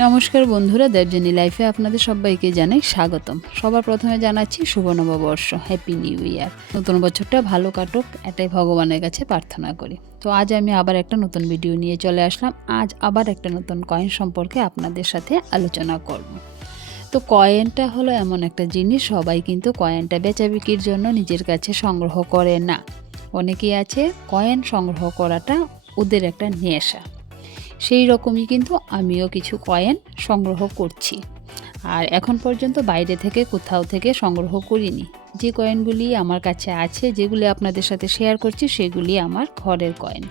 নমস্কার বন্ধুরা দেবজনী লাইফে আপনাদের সবাইকে জানাই স্বাগতম। সবার প্রথমে জানাচ্ছি শুভ নববর্ষ হ্যাপি নিউ ইয়ার নতুন বছরটা ভালো কাটুক, এটাই ভগবানের কাছে প্রার্থনা করি। তো আজ আমি আবার একটা নতুন ভিডিও নিয়ে চলে আসলাম। আজ আবার একটা নতুন কয়েন সম্পর্কে আপনাদের সাথে আলোচনা করব। তো কয়েনটা হলো এমন একটা জিনিস, সবাই কিন্তু কয়েনটা বেচা বিক্রির জন্য নিজের কাছে সংগ্রহ করে না। অনেকেই আছে কয়েন সংগ্রহ করাটা ওদের একটা নেশা। সেই রকমই কিন্তু আমিও কিছু কয়েন সংগ্রহ করছি। আর এখন পর্যন্ত বাইরে থেকে কোথাও থেকে সংগ্রহ করিনি। যে কয়েনগুলি আমার কাছে আছে, যেগুলি আপনাদের সাথে শেয়ার করছি, সেগুলি আমার ঘরের কয়েন।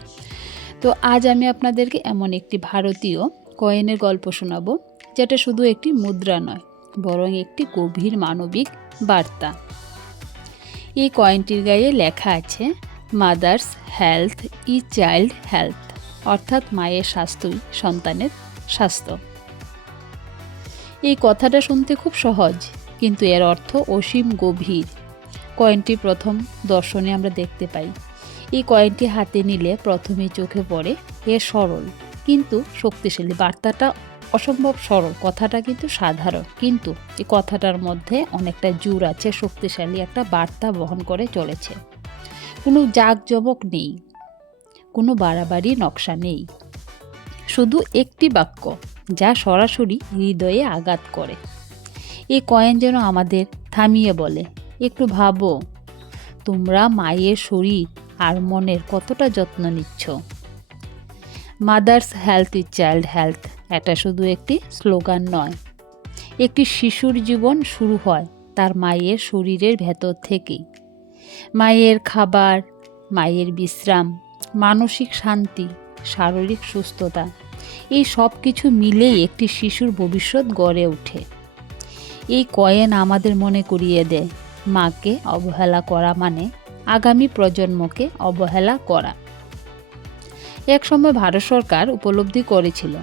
তো আজ আমি আপনাদেরকে এমন একটি ভারতীয় কয়েনের গল্প শোনাবো, যেটা শুধু একটি মুদ্রা নয়, বরং একটি গভীর মানবিক বার্তা। এই কয়েনটির গায়ে লেখা আছে mother's health is child health অর্থাৎ মায়ের স্বাস্থ্যই সন্তানের স্বাস্থ্য। এই কথাটা শুনতে খুব সহজ, কিন্তু এর অর্থ অসীম গভীর। কয়েনটি প্রথম দর্শনে আমরা দেখতে পাই। এই কয়েনটি হাতে নিলে প্রথমেই চোখে পড়ে এ সরল, কিন্তু শক্তিশালী। বার্তাটা অসম্ভব সরল, কথাটা কিন্তু সাধারণ, কিন্তু এই কথাটার মধ্যে অনেকটা জোর আছে, শক্তিশালী একটা বার্তা বহন করে চলেছে। কোনো জাঁকজমক নেই। কোনো বাড়াবাড়ি নকশা নেই। শুধু একটি বাক্য, যা সরাসরি হৃদয়ে আঘাত করে। এই কয়েন যেন আমাদের থামিয়ে বলে, একটু ভাবো, তোমরা মায়ের শরীর আর মনের কতটা যত্ন নিচ্ছ? Mother's health is child health এটা শুধু একটি স্লোগান নয়। একটি শিশুর জীবন শুরু হয় তার মায়ের শরীরের ভেতর থেকেই। মায়ের খাবার, মায়ের বিশ্রাম মানসিক শান্তি, শারীরিক সুস্থতা, এই সব কিছু মিলেই একটি শিশুর ভবিষ্যৎ গড়ে ওঠে। এই কয়েন আমাদের মনে করিয়ে দেয়, মাকে অবহেলা করা মানে আগামী প্রজন্মকে অবহেলা করা। এক সময় ভারত সরকার উপলব্ধি করেছিল,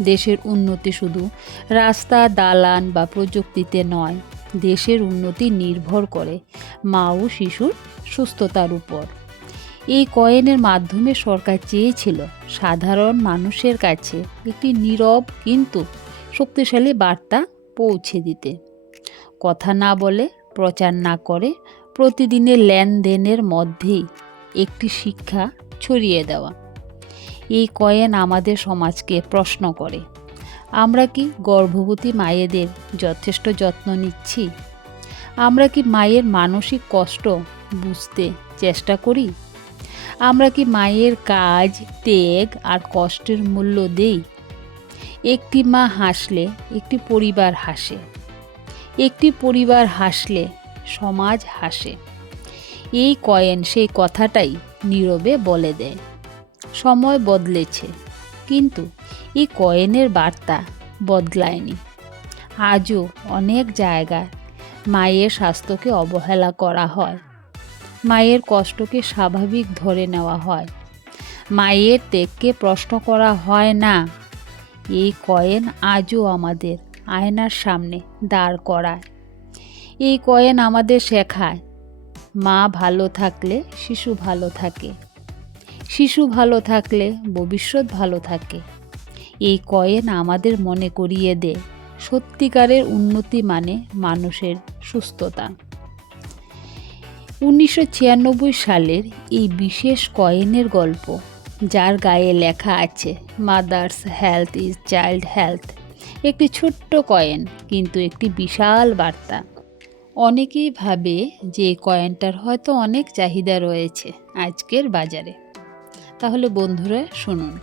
দেশের উন্নতি শুধু রাস্তা, দালান বা প্রযুক্তিতে নয়, দেশের উন্নতি নির্ভর করে মা ও শিশুর সুস্থতার উপর। এই কয়েনের মাধ্যমে সরকার চেয়েছিল সাধারণ মানুষের কাছে একটি নীরব কিন্তু শক্তিশালী বার্তা পৌঁছে দিতে। কথা না বলে, প্রচার না করে, প্রতিদিনের লেনদেনের মধ্যেই একটি শিক্ষা ছড়িয়ে দেওয়া। এই কয়েন আমাদের সমাজকে প্রশ্ন করে, আমরা কি গর্ভবতী মায়েদের যথেষ্ট যত্ন নিচ্ছি? আমরা কি মায়ের মানসিক কষ্ট বুঝতে চেষ্টা করি? আমরা কি মায়ের কাজ, ত্যাগ আর কষ্টের মূল্য দেই? একটি মা হাসলে, একটি পরিবার হাসে। একটি পরিবার হাসলে, সমাজ হাসে। এই কয়েন সেই কথাটাই নীরবে বলে দেয়। সময় বদলেছে, কিন্তু এই কয়েনের বার্তা বদলায়নি। আজও অনেক জায়গায় মায়ের স্বাস্থ্যকে অবহেলা করা হয়। মায়ের কষ্টকে স্বাভাবিক ধরে নেওয়া হয়। মায়ের ত্যাগকে প্রশ্ন করা হয় না। এই কয়েন আজও আমাদের আয়নার সামনে দাঁড় করায়। এই কয়েন আমাদের শেখায়, মা ভালো থাকলে শিশু ভালো থাকে, শিশু ভালো থাকলে ভবিষ্যৎ ভালো থাকে। এই কয়েন আমাদের মনে করিয়ে দেয় সত্যিকারের উন্নতি মানে মানুষের সুস্থতা। উনিশশো ছিয়ানব্বই সালের এই বিশেষ কয়েনের গল্প, যার গায়ে লেখা আছে mother's health is child health একটি ছোট্ট কয়েন, কিন্তু একটি বিশাল বার্তা। অনেকেই ভাবে যে কয়েনটার হয়তো অনেক চাহিদা রয়েছে আজকের বাজারে। তাহলে বন্ধুরা, শুনুন।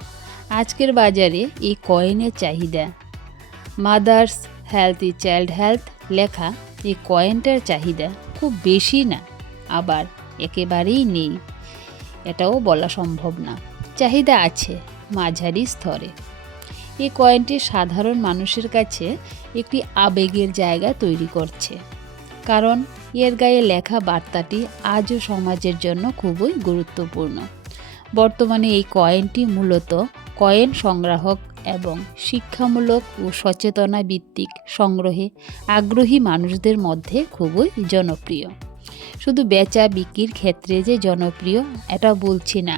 আজকের বাজারে এই কয়েনের চাহিদা mother's health is child health লেখা এই কয়েনটার চাহিদা খুব বেশি না। আবার একেবারেই নেই। এটাও বলা সম্ভব না। চাহিদা আছে মাঝারি স্তরে। এই কয়েনটি সাধারণ মানুষের কাছে একটি আবেগের জায়গা তৈরি করছে। কারণ এর গায়ে লেখা বার্তাটি আজও সমাজের জন্য খুবই গুরুত্বপূর্ণ। বর্তমানে এই কয়েনটি মূলত কয়েন সংগ্রাহক এবং শিক্ষামূলক ও সচেতনা ভিত্তিক সংগ্রহে আগ্রহী মানুষদের মধ্যে খুবই জনপ্রিয়। শুধু বেচা বিক্রির ক্ষেত্রে যে জনপ্রিয়, এটা বলছি না।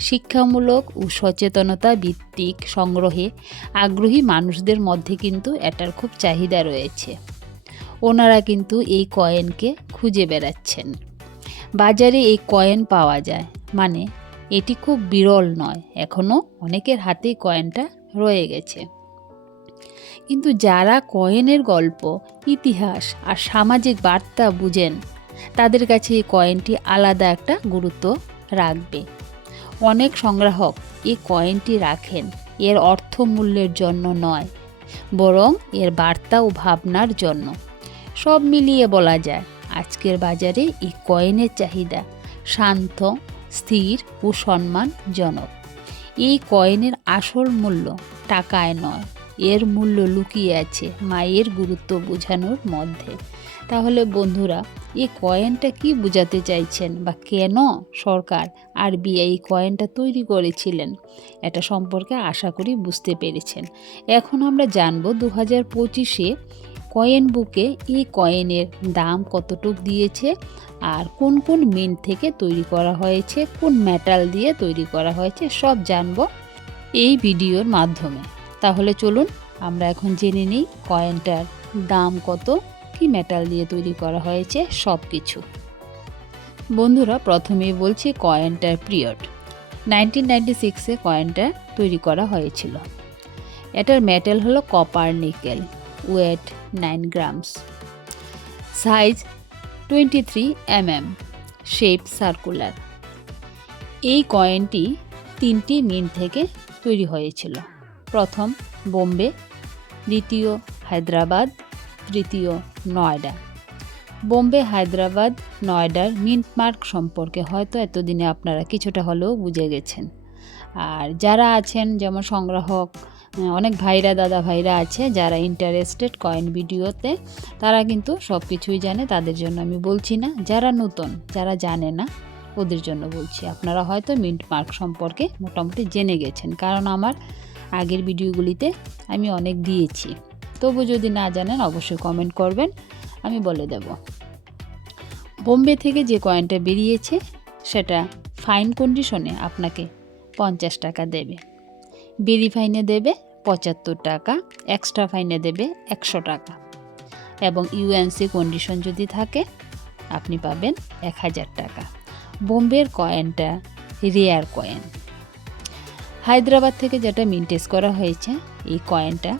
শিক্ষামূলক ও সচেতনতা ভিত্তিক সংগ্রহে আগ্রহী মানুষদের মধ্যে কিন্তু এটার খুব চাহিদা রয়েছে। ওনারা কিন্তু এই কয়েনকে খুঁজে বেড়াচ্ছেন। বাজারে এই কয়েন পাওয়া যায় মানে এটি খুব বিরল নয় এখনও অনেকের হাতেই কয়েনটা রয়ে গেছে। কিন্তু যারা কয়েনের গল্প, ইতিহাস আর সামাজিক বার্তা বুঝেন তাদের কাছে এই কয়েনটি আলাদা একটা গুরুত্ব রাখবে। অনেক সংগ্রাহক এই কয়েনটি রাখেন, এর অর্থ মূল্যের জন্য নয়, বরং এর বার্তা ও ভাবনার জন্য। সব মিলিয়ে বলা যায়, আজকের বাজারে এই কয়েনের চাহিদা শান্ত, স্থির ও সম্মানজনক। এই কয়েনের আসল মূল্য টাকায় নয়, এর মূল্য লুকিয়ে আছে মায়ের গুরুত্ব বোঝানোর মধ্যে। তাহলে বন্ধুরা এই কয়েনটা কি বোঝাতে চাইছেন বা কেন সরকার আর এই কয়েনটা তৈরি করেছিলেন? এটা সম্পর্কে আশা করি বুঝতে পেরেছেন। এখন আমরা জানব দু হাজার পঁচিশে কয়েন বুকে এই কয়েনের দাম কতটুক দিয়েছে আর কোন কোন মিন্ট থেকে তৈরি করা হয়েছে, কোন মেটাল দিয়ে তৈরি করা হয়েছে, সব জানব এই ভিডিওর মাধ্যমে। তাহলে চলুন আমরা এখন জেনে নিই কয়েনটার দাম কত কি মেটাল দিয়ে তৈরি করা হয়েছে সব কিছু বন্ধুরা, প্রথমেই বলছি কয়েনটার পিরিয়ড নাইনটিন নাইনটি সিক্সে কয়েনটা তৈরি করা হয়েছিল। এটার মেটাল হলো copper nickel weight nine grams size twenty three M M shape circular এই কয়েনটি তিনটি মিন্ট থেকে তৈরি হয়েছিল। প্রথম বোম্বে, দ্বিতীয় হায়দ্রাবাদ তৃতীয় নয়ডা। বোম্বে, হায়দ্রাবাদ, নয়ডার মিন্টমার্ক সম্পর্কে হয়তো এতদিনে আপনারা কিছুটা হলেও বুঝে গেছেন। আর যারা আছেন, যেমন সংগ্রাহক অনেক ভাইরা, দাদা ভাইরা আছে, যারা ইন্টারেস্টেড কয়েন ভিডিওতে তারা কিন্তু সব কিছুই জানে, তাদের জন্য আমি বলছি না। যারা নতুন, যারা জানে না, ওদের জন্য বলছি। আপনারা হয়তো মিন্ট মার্ক সম্পর্কে মোটামুটি জেনে গেছেন, কারণ আমার আগের ভিডিওগুলিতে আমি অনেক দিয়েছি। তবু যদি না জানেন, অবশ্যই কমেন্ট করবেন, আমি বলে দেব। বোম্বে থেকে যে কয়েনটা বেরিয়েছে, সেটা ফাইন কন্ডিশনে আপনাকে পঞ্চাশ টাকা দেবে। বেরি ফাইনে দেবে পঁচাত্তর টাকা এক্সট্রা ফাইনে দেবে একশো টাকা। এবং ইউএনসি কন্ডিশন যদি থাকে, আপনি পাবেন এক হাজার টাকা। বোম্বের কয়েনটা রেয়ার কয়েন হায়দ্রাবাদ থেকে যেটা মিন্টেজ করা হয়েছে, এই কয়েনটা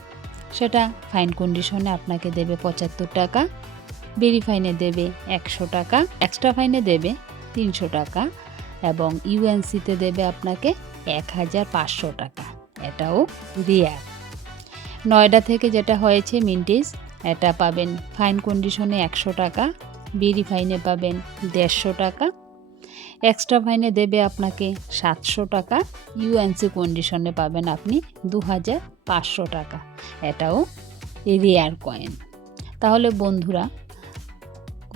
সেটা ফাইন কন্ডিশনে আপনাকে দেবে পঁচাত্তর টাকা বেরি ফাইনে দেবে একশো টাকা এক্সট্রা ফাইনে দেবে তিনশো টাকা এবং ইউএনসিতে দেবে আপনাকে এক হাজার পাঁচশো টাকা। এটাও রিয়ার নয়ডা থেকে যেটা হয়েছে মিন্টিস এটা পাবেন ফাইন কন্ডিশনে একশো টাকা বিড়ি ফাইনে পাবেন দেড়শো টাকা এক্সট্রা ফাইনে দেবে আপনাকে সাতশো টাকা ইউএনসি কন্ডিশনে পাবেন আপনি দু হাজার পাঁচশো টাকা। এটাও রেয়ার কয়েন তাহলে বন্ধুরা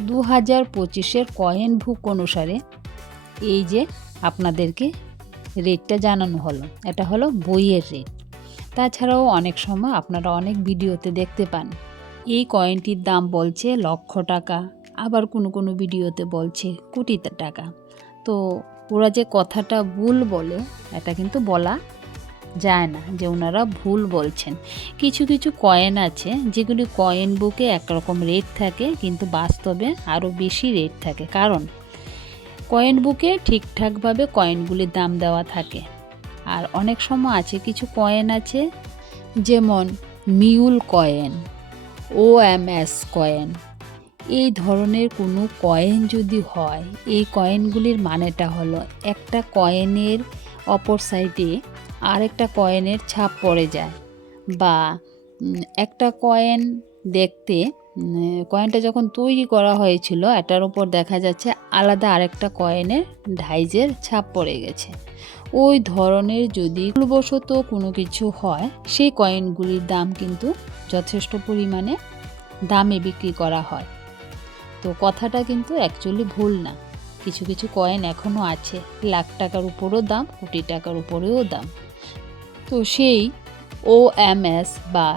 দু হাজার পঁচিশের কয়েন বুক অনুসারে এই যে আপনাদেরকে রেটটা জানানো হলো, এটা হলো বইয়ের রেট তাছাড়াও অনেক সময় আপনারা অনেক ভিডিওতে দেখতে পান, এই কয়েনটির দাম বলছে লক্ষ টাকা, আবার কোনো কোনো ভিডিওতে বলছে কোটি টাকা। তো ওরা যে কথাটা ভুল বলে, এটা কিন্তু বলা যায় না যে ওনারা ভুল বলছেন। কিছু কিছু কয়েন আছে, যেগুলি কয়েন বুকে একরকম রেট থাকে, কিন্তু বাস্তবে আরও বেশি রেট থাকে। কারণ কয়েন বুকে ঠিকঠাকভাবে কয়েনগুলির দাম দেওয়া থাকে। আর অনেক সময় আছে, কিছু কয়েন আছে, যেমন mule coin O M S coin এই ধরনের কোনো কয়েন যদি হয়, এই কয়েনগুলির মানেটা হলো একটা কয়েনের অপর সাইডে আরেকটা কয়েনের ছাপ পড়ে যায় বা একটা কয়েন দেখতে কয়েনটা যখন তৈরি করা হয়েছিল, এটার উপর দেখা যাচ্ছে আলাদা আরেকটা কয়েনের ঢাইজের ছাপ পড়ে গেছে। ওই ধরনের যদি ভুলবশত কোনো কিছু হয়, সেই কয়েনগুলির দাম কিন্তু যথেষ্ট পরিমাণে দামে বিক্রি করা হয়। তো কথাটা কিন্তু অ্যাকচুয়ালি ভুল না। কিছু কিছু কয়েন এখনও আছে, লাখ টাকার উপরও দাম, কোটি টাকার উপরেও দাম। তো সেই ও এম এস বা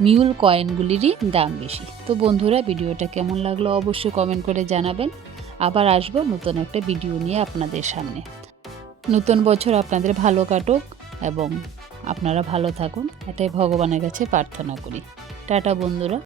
মিউল কয়েনগুলিরই দাম বেশি। তো বন্ধুরা, ভিডিওটা কেমন লাগল অবশ্যই কমেন্ট করে জানাবেন। আবার আসব নতুন একটা ভিডিও নিয়ে আপনাদের সামনে। নতুন বছর আপনাদের ভালো কাটুক এবং আপনারা ভালো থাকুন। এটাই ভগবানের কাছে প্রার্থনা করি। টাটা বন্ধুরা।